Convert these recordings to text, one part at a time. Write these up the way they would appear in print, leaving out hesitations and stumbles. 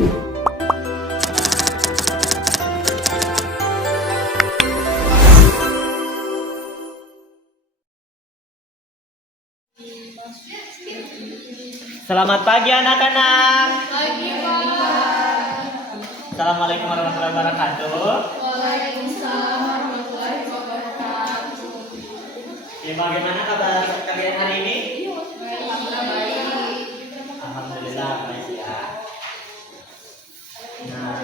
Selamat pagi anak-anak. Pagi, Pak. Assalamualaikum warahmatullahi wabarakatuh. Waalaikumsalam warahmatullahi wabarakatuh. Ya, bagaimana kabar kalian hari ini? Alhamdulillah baik. Alhamdulillah baik ya. Nah,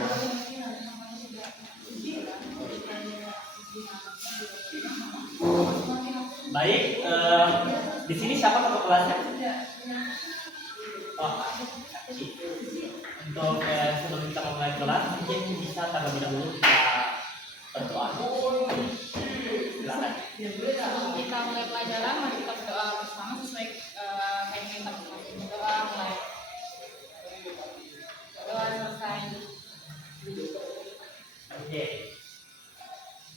baik. Di sini siapa kakak kelasnya? Oh, untuk sebelum kita mulai kelas, mungkin bisa terlebih dahulu kita berdoa. Silakan. Sebelum kita mulai pelajaran, mari kita berdoa bersama sesuai tema kita masing-masing. Doa mulai. Doa selesai. Oke.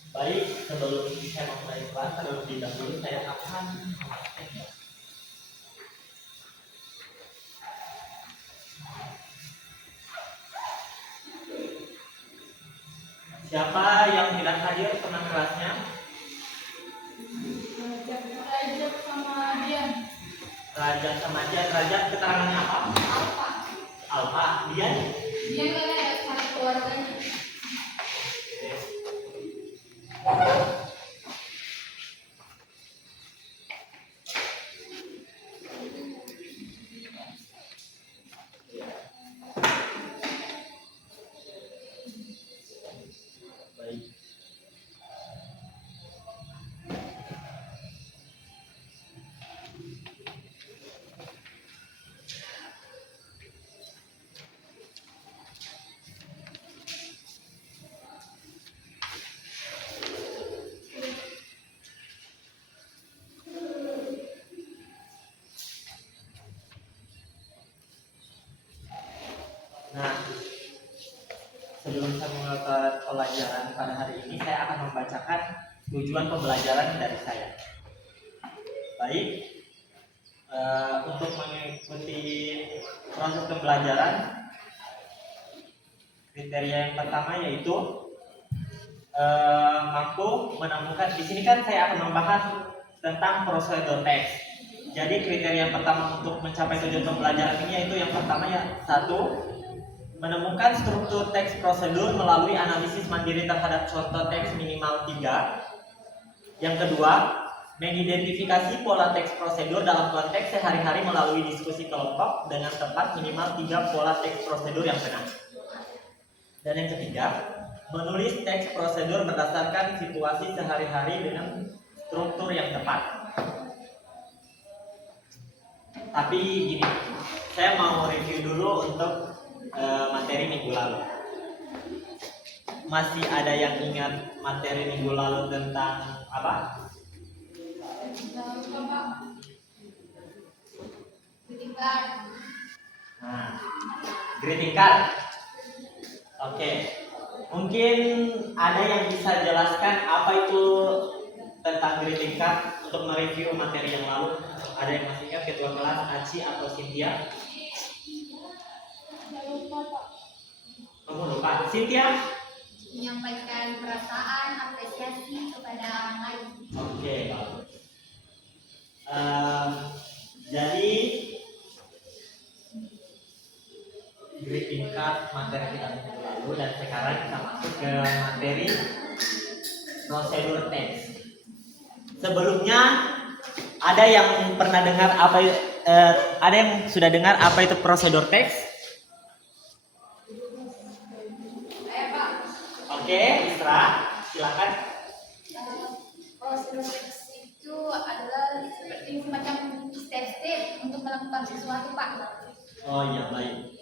Baik, sebelum saya memulai kelas, terlebih dahulu saya akan siapa yang tidak hadir pernah kelasnya? Rajab sama Dian. Rajab sama Dian. Rajab keterangannya apa? Alfa. Alfa. Dian? Dian kan ada satu keluarganya. Baik. Nah, sebelum saya memulai pelajaran pada hari ini, saya akan membacakan tujuan pembelajaran dari saya. Baik, untuk mengikuti proses pembelajaran, kriteria yang pertama yaitu mampu menemukan. Di sini kan saya akan membahas tentang prosedur teks. Jadi kriteria yang pertama untuk mencapai tujuan pembelajaran ini yaitu yang pertama ya, satu, menemukan struktur teks prosedur melalui analisis mandiri terhadap contoh teks minimal 3. Yang kedua, mengidentifikasi pola teks prosedur dalam konteks sehari-hari melalui diskusi kelompok dengan tepat minimal 3 pola teks prosedur yang benar. Dan yang ketiga, menulis teks prosedur berdasarkan situasi sehari-hari dengan struktur yang tepat. Tapi gini, saya mau review dulu untuk materi minggu lalu. Masih ada yang ingat materi minggu lalu tentang apa? Greeting card. Nah, greeting card. Oke. Mungkin ada yang bisa jelaskan apa itu tentang greeting card untuk mereview materi yang lalu? Ada yang masih ingat ketua kelas Aci atau Cynthia? Kamu lupa? Cynthia? Menyampaikan perasaan apresiasi kepada orang lain. Oke, bagus. Jadi greeting card materi kita minggu lalu, dan sekarang kita masuk ke materi prosedur teks. Sebelumnya ada yang pernah dengar apa? Ada yang sudah dengar apa itu prosedur teks? Oke, Isra, silakan. Prosedur teks itu adalah seperti semacam step-step untuk melakukan sesuatu, Pak. Oh iya, baik.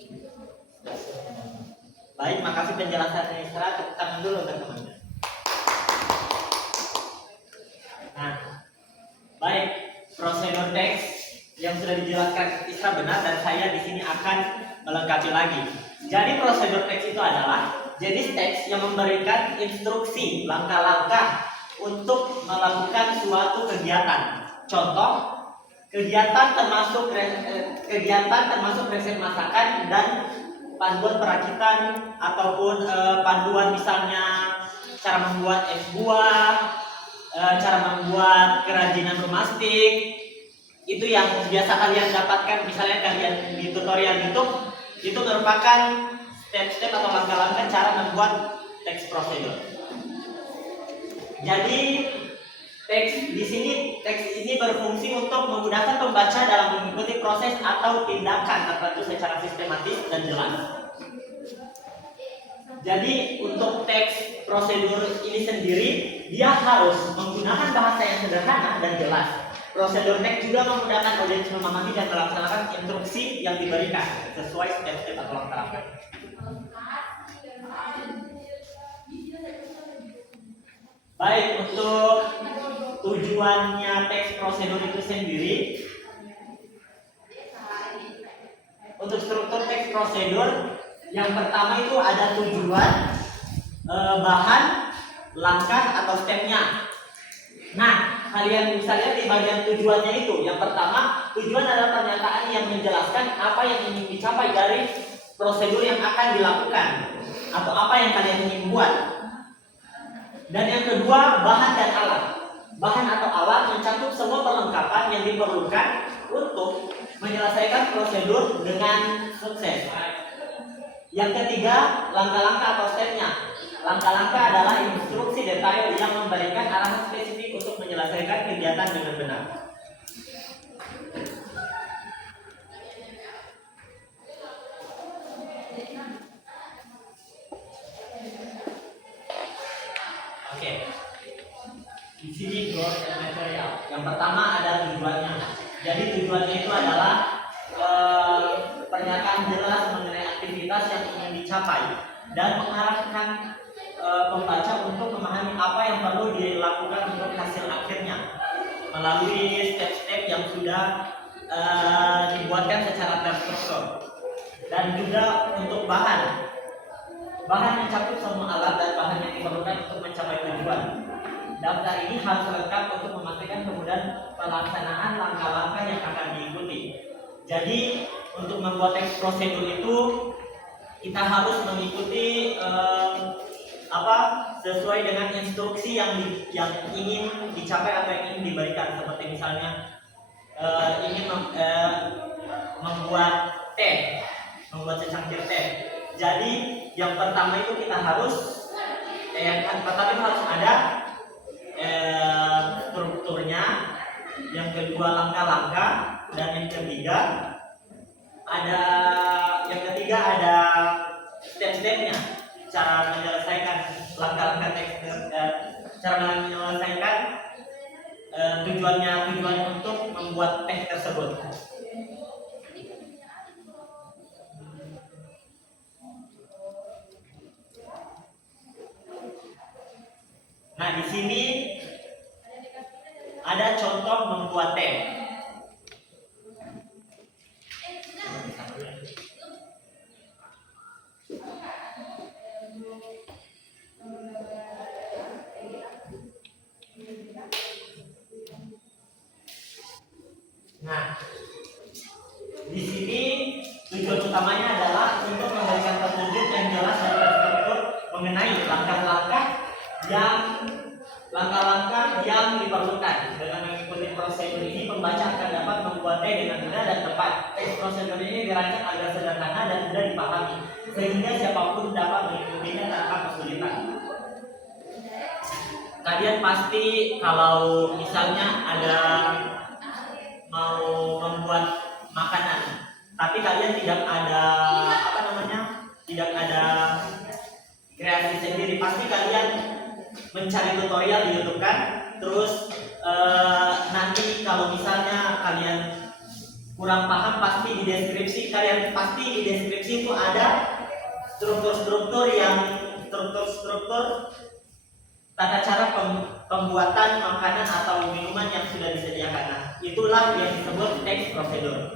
Baik, makasih penjelasannya Isra. Tepuk tangan dulu teman-teman. Nah, baik, prosedur teks yang sudah dijelaskan Isra benar, dan saya di sini akan melengkapi lagi. Jadi prosedur teks itu adalah jenis teks yang memberikan instruksi langkah-langkah untuk melakukan suatu kegiatan. Contoh, kegiatan termasuk resep masakan dan panduan perakitan ataupun panduan misalnya cara membuat es buah, cara membuat kerajinan rumah-stik, itu yang biasa kalian dapatkan misalnya kalian di tutorial YouTube, itu merupakan step-step atau langkah-langkah cara membuat teks prosedur. Jadi teks ini berfungsi untuk memudahkan pembaca dalam mengikuti proses atau tindakan tertentu secara sistematis dan jelas. Jadi untuk teks prosedur ini sendiri dia harus menggunakan bahasa yang sederhana dan jelas. Prosedur teks juga memudahkan audiens memahami dan melaksanakan instruksi yang diberikan sesuai step-step atau langkah-langkah. Baik, untuk tujuannya teks prosedur itu sendiri, untuk struktur teks prosedur yang pertama itu ada tujuan, bahan, langkah atau stepnya. Nah, kalian bisa lihat di bagian tujuannya itu. Yang pertama, tujuan adalah pernyataan yang menjelaskan apa yang ingin dicapai dari prosedur yang akan dilakukan atau apa yang kalian ingin buat. Dan yang kedua, bahan dan alat. Bahan atau alat mencakup semua perlengkapan yang diperlukan untuk menyelesaikan prosedur dengan sukses. Yang ketiga, langkah-langkah atau stepnya. Langkah-langkah adalah instruksi detail yang memberikan arahan spesifik untuk menyelesaikan kegiatan dengan benar. Oke. Di sini goals and material. Yang pertama ada tujuannya. Jadi tujuannya itu adalah pernyataan jelas mengenai aktivitas yang ingin dicapai dan mengarahkan pembaca untuk memahami apa yang perlu dilakukan untuk hasil akhirnya melalui step-step yang sudah dibuatkan secara terstruktur. Dan juga untuk bahan mencakup semua alat dan bahan yang diperlukan untuk mencapai tujuan. Daftar ini harus lengkap untuk memastikan kemudahan pelaksanaan langkah-langkah yang akan diikuti. Jadi untuk membuat teks prosedur itu kita harus mengikuti sesuai dengan instruksi yang ingin dicapai atau yang ingin diberikan. Seperti misalnya ingin membuat teh, membuat secangkir teh. Jadi yang pertama itu kita harus harus ada strukturnya, yang kedua langkah-langkah, dan yang ketiga ada step-stepnya, cara menyelesaikan langkah-langkah teks, cara menyelesaikan tujuan untuk membuat teks tersebut. Nah, di sini ada contoh membuat teh. Nah, di sini tujuan utamanya adalah untuk memberikan petunjuk yang jelas dan terstruktur mengenai langkah-langkah yang diperlukan. Dengan mengikuti prosedur ini, pembaca akan dapat membuat teh dengan mudah dan tepat. Teks prosedur ini dirancang agar sederhana dan mudah dipahami, sehingga siapapun dapat mengikutinya tanpa kesulitan. Kalian pasti kalau misalnya ada mau membuat makanan, tapi kalian tidak ada tidak ada kreasi sendiri, pasti kalian mencari tutorial di YouTube kan. Terus nanti kalau misalnya kalian kurang paham, pasti di deskripsi itu ada struktur tata cara pembuatan makanan atau minuman yang sudah disediakan. Nah, itulah yang disebut teks prosedur.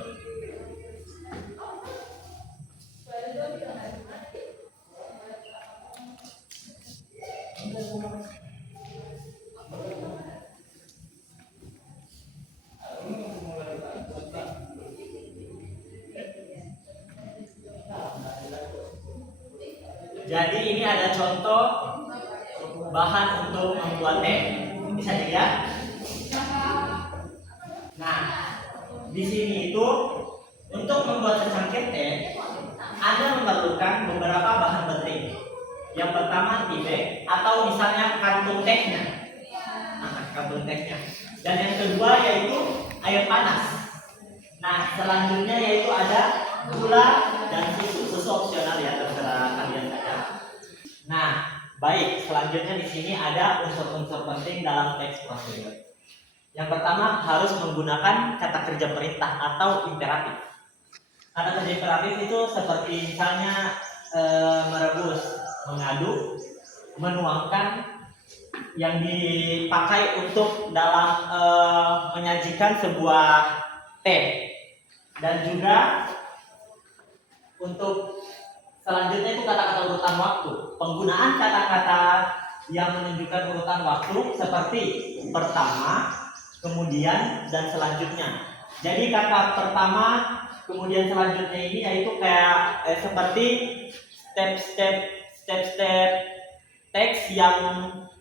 Jadi ini ada contoh bahan untuk membuat teh. Bisa dilihat. Nah, di sini itu untuk membuat secangkir teh, Anda memerlukan beberapa bahan penting. Yang pertama tea bag atau misalnya kantung tehnya. Nah, kantung tehnya. Dan yang kedua yaitu air panas. Nah, selanjutnya yaitu ada gula dan susu opsional ya, terserah kalian saja. Nah, baik, selanjutnya di sini ada unsur-unsur penting dalam teks prosedur. Yang pertama harus menggunakan kata kerja perintah atau imperatif. Kata kerja imperatif itu seperti misalnya merebus, mengaduk, menuangkan, yang dipakai untuk dalam menyajikan sebuah teh. Dan juga untuk selanjutnya itu kata-kata urutan waktu. Penggunaan kata-kata yang menunjukkan urutan waktu seperti pertama, kemudian, dan selanjutnya. Jadi kata pertama, kemudian selanjutnya ini yaitu kayak seperti step-step teks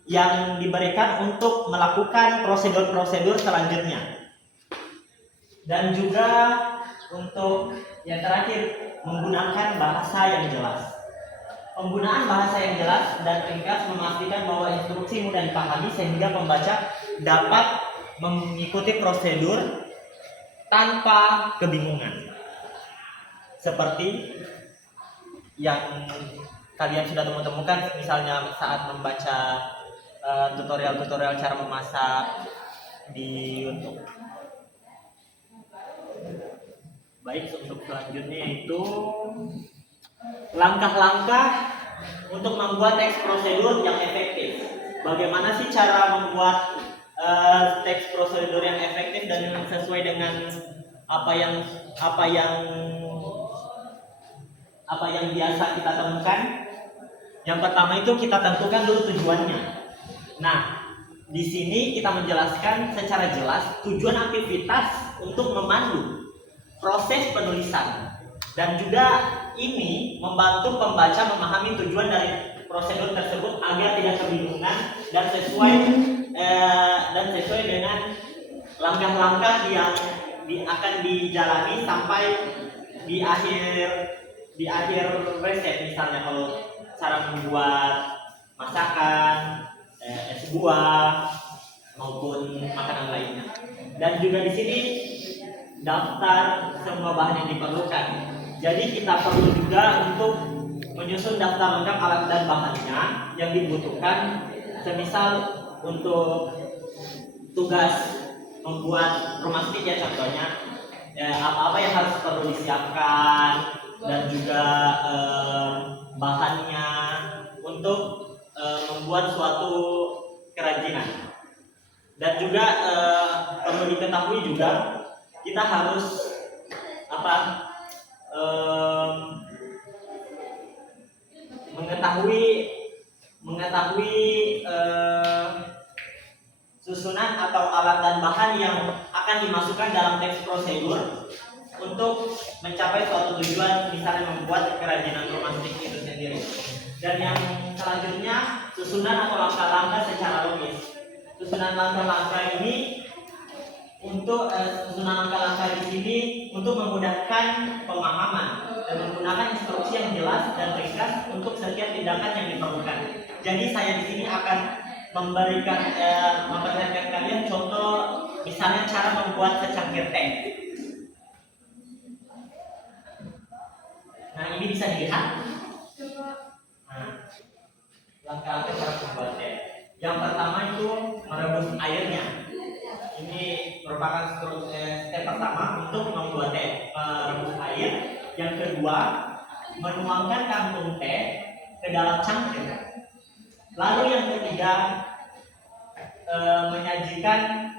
yang diberikan untuk melakukan prosedur-prosedur selanjutnya. Dan juga untuk yang terakhir, menggunakan bahasa yang jelas. Penggunaan bahasa yang jelas dan ringkas memastikan bahwa instruksi mudah dipahami sehingga pembaca dapat mengikuti prosedur tanpa kebingungan. Seperti yang kalian sudah temukan misalnya saat membaca tutorial-tutorial cara memasak di YouTube. Baik, untuk selanjutnya itu langkah-langkah untuk membuat teks prosedur yang efektif. Bagaimana sih cara membuat teks prosedur yang efektif dan sesuai dengan apa yang biasa kita temukan? Yang pertama itu kita tentukan dulu tujuannya. Nah, di sini kita menjelaskan secara jelas tujuan aktivitas untuk memandu proses penulisan, dan juga ini membantu pembaca memahami tujuan dari prosedur tersebut agar tidak kebingungan dan sesuai dengan langkah-langkah yang akan dijalani sampai di akhir resep. Misalnya kalau cara membuat masakan, es buah maupun makanan lainnya. Dan juga di sini daftar semua bahan yang diperlukan. Jadi kita perlu juga untuk menyusun daftar lengkap alat dan bahannya yang dibutuhkan. Semisal untuk tugas membuat rumah stick ya contohnya, apa-apa yang harus perlu disiapkan dan juga bahannya untuk membuat suatu kerajinan. Dan juga perlu diketahui juga kita harus mengetahui susunan atau alat dan bahan yang akan dimasukkan dalam teks prosedur untuk mencapai suatu tujuan, misalnya membuat kerajinan rumah stick itu sendiri. Dan yang selanjutnya susunan atau langkah-langkah secara logis. Susunan langkah-langkah ini susunan langkah-langkah di sini untuk memudahkan pemahaman dan menggunakan instruksi yang jelas dan ringkas untuk setiap tindakan yang diperlukan. Jadi saya di sini akan memperlihatkan kalian contoh misalnya cara membuat secangkir teh. Nah, ini bisa dilihat. Nah, langkah-langkah cara membuat teh. Yang pertama itu merebus airnya. Ini merupakan step pertama untuk membuat teh, merebus air. Yang kedua, menuangkan kantung teh ke dalam cangkir. Lalu yang ketiga, menyajikan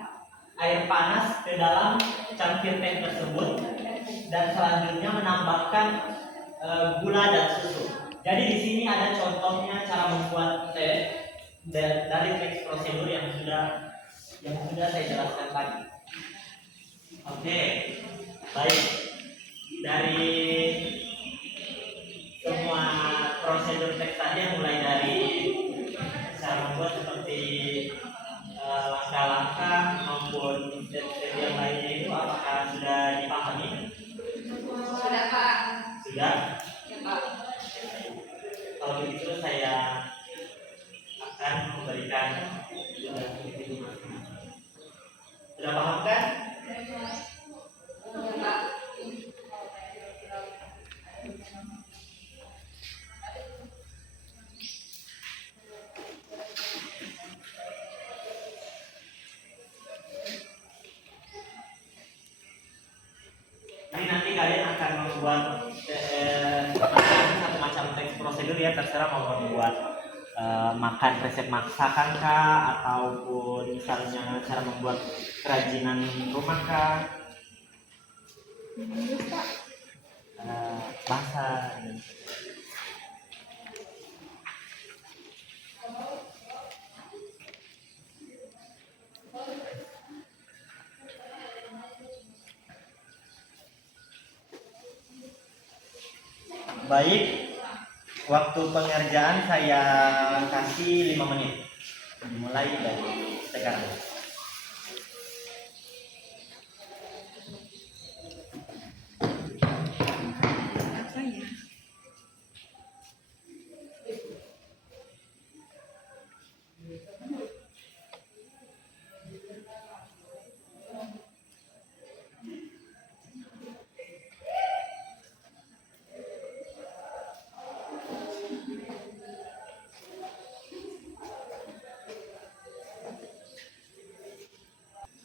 air panas ke dalam cangkir teh tersebut. Dan selanjutnya menambahkan gula dan susu. Jadi di sini ada contohnya cara membuat teh dari teks prosedur yang sudah saya jelaskan tadi. Oke, baik. Dari semua prosedur teks satu macam teks prosedur ya, terserah mau membuat makan resep masakan kah, ataupun misalnya cara membuat kerajinan rumah kah, Terus Pak. bahasa. Baik, waktu pengerjaan saya kasih 5 menit. Dimulai dari sekarang.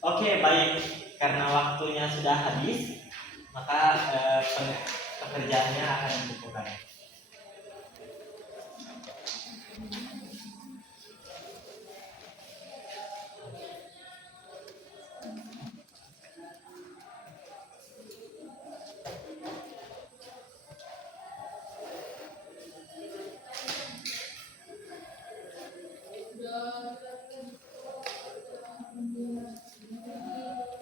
Oke, baik. Karena waktunya sudah habis, maka pekerjaannya akan dicukupkan.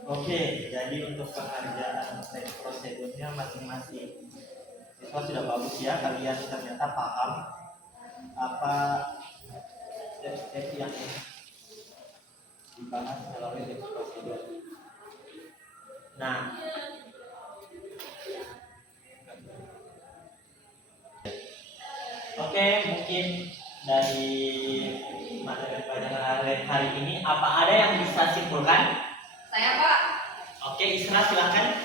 Oke, jadi untuk pengerjaan teks prosedurnya masing-masing siswa sudah bagus ya. Kalian ternyata paham apa step-step yang dibahas melalui teks prosedur. Nah, oke, mungkin dari materi pelajaran hari ini apa ada yang bisa simpulkan? Saya Pak. Oke, Isra silakan.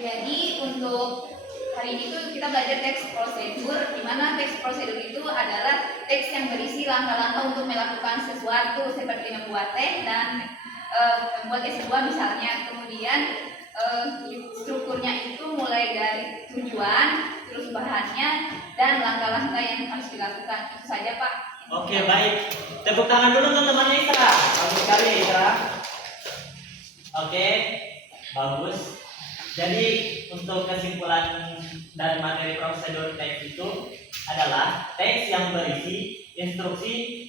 Jadi untuk hari ini tuh kita belajar teks prosedur, di mana teks prosedur itu adalah teks yang berisi langkah-langkah untuk melakukan sesuatu seperti membuat teh dan membuat S2 misalnya. Kemudian strukturnya itu mulai dari tujuan, terus bahannya, dan langkah-langkah yang harus dilakukan. Itu saja Pak. Oke, baik. Tepuk tangan dulu untuk temannya Isra. Bagus sekali ya, Isra. Oke, bagus. Jadi untuk kesimpulan dari materi prosedur teks itu adalah teks yang berisi instruksi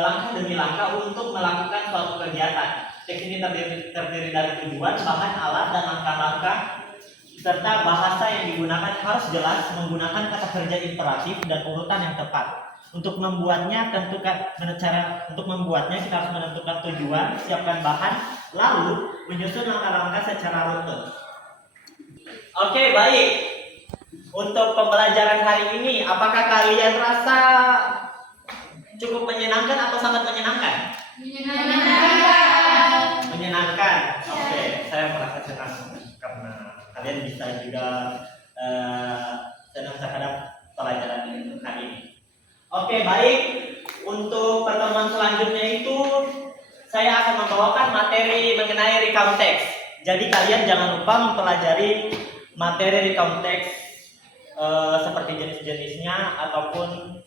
langkah demi langkah untuk melakukan suatu kegiatan. Teks ini terdiri dari tujuan, bahan, alat, dan langkah-langkah serta bahasa yang digunakan harus jelas, menggunakan kata kerja imperatif dan urutan yang tepat. Untuk membuatnya kita harus menentukan tujuan, siapkan bahan, lalu menyusun langkah-langkah secara runtun. Oke, baik. Untuk pembelajaran hari ini, apakah kalian rasa cukup menyenangkan atau sangat menyenangkan? Menyenangkan. Oke, saya merasa senang karena kalian bisa juga senang terhadap pelajaran hari ini. Oke, baik. Untuk pertemuan selanjutnya itu saya akan membawakan materi mengenai recount text. Jadi kalian jangan lupa mempelajari materi recount text seperti jenis-jenisnya ataupun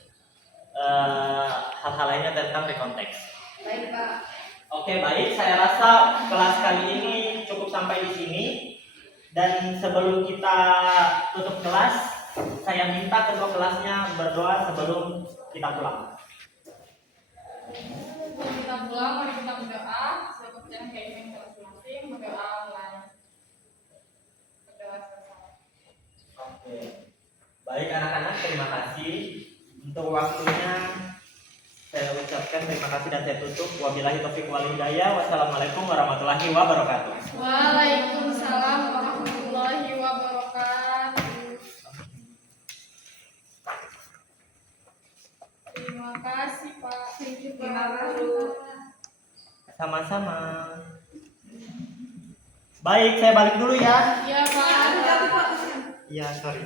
hal-hal lainnya tentang recount text. Baik Pak. Oke, baik. Saya rasa kelas kali ini cukup sampai di sini. Dan sebelum kita tutup kelas, saya minta ketua kelasnya berdoa sebelum kita pulang. Sebelum kita pulang, mari kita berdoa. Saya percaya keinginan kita masing-masing, berdoa online. Berdoa selesai. Oke. Baik anak-anak, terima kasih untuk waktunya. Saya ucapkan terima kasih dan saya tutup. Wabillahi taufiq wal hidayah. Wassalamualaikum warahmatullahi wabarakatuh. Waalaikumsalam warahmatullahi wabarakatuh. Terima kasih Pak. Terima kasih. Sama-sama. Baik, saya balik dulu ya. Iya Pak. Iya, sorry.